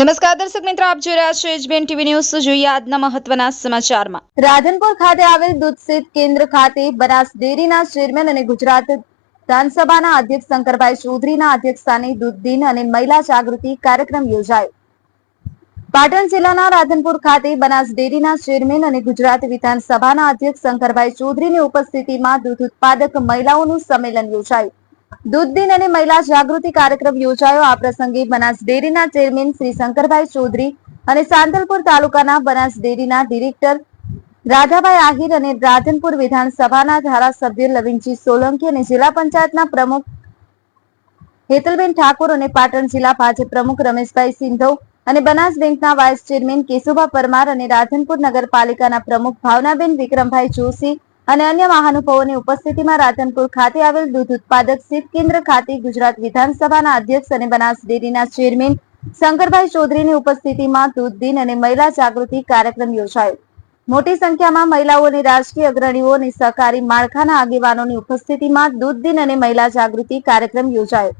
નમસ્કાર દર્શક મિત્રો, આપ જોઈ રહ્યા છો એચબીએન ટીવી ન્યૂઝ. જોઈએ આજના મહત્વના સમાચારમાં. રાધનપુર ખાતે આવેલ દૂધ કેન્દ્ર ખાતે બનાસ ડેરીના ચેરમેન અને ગુજરાત વિધાનસભાના અધ્યક્ષ શંકરભાઈ ચૌધરીના અધ્યક્ષસ્થાને દૂધ દિન અને મહિલા જાગૃતિ કાર્યક્રમ યોજાયો. પાટણ જિલ્લાના રાધનપુર ખાતે બનાસ ડેરીના ચેરમેન અને ગુજરાત વિધાનસભાના અધ્યક્ષ શંકરભાઈ ચૌધરીની ઉપસ્થિતિમાં દૂધ ઉત્પાદક મહિલાઓનું સંમેલન યોજાયું. દૂધ દિન અને મહિલા જાગૃતિ કાર્યક્રમ યોજાયો. આ પ્રસંગે બનાસ ડેરીના ચેરમેન શ્રી શંકરભાઈ ચૌધરી અને સાંતલપુર તાલુકાના બનાસ ડેરીના ડિરેક્ટર રાધાભાઈ આહિર અને રાધનપુર વિધાનસભાના ધારાસભ્ય લવિનજી સોલંકી અને જિલ્લા પંચાયતના પ્રમુખ હેતલબેન ઠાકોર અને પાટણ જિલ્લા ભાજપ પ્રમુખ રમેશભાઈ સિંધવ અને બનાસ બેંકના વાઇસ ચેરમેન કેશુભા પરમાર અને રાધનપુર નગરપાલિકાના પ્રમુખ ભાવનાબેન વિક્રમભાઈ જોશી અને અન્ય મહાનુભાવોની ઉપસ્થિતિમાં રાધનપુર ખાતે આવેલ દૂધ ઉત્પાદક શીત કેન્દ્ર ખાતે ગુજરાત વિધાનસભાના અધ્યક્ષ અને બનાસ ડેરીના ચેરમેન શંકરભાઈ ચૌધરીની ઉપસ્થિતિમાં દૂધ દિન અને મહિલા જાગૃતિ કાર્યક્રમ યોજાયો. મોટી સંખ્યામાં મહિલાઓ અને રાજકીય અગ્રણીઓ અને સહકારી માળખાના આગેવાનોની ઉપસ્થિતિમાં દૂધ દિન અને મહિલા જાગૃતિ કાર્યક્રમ યોજાયો.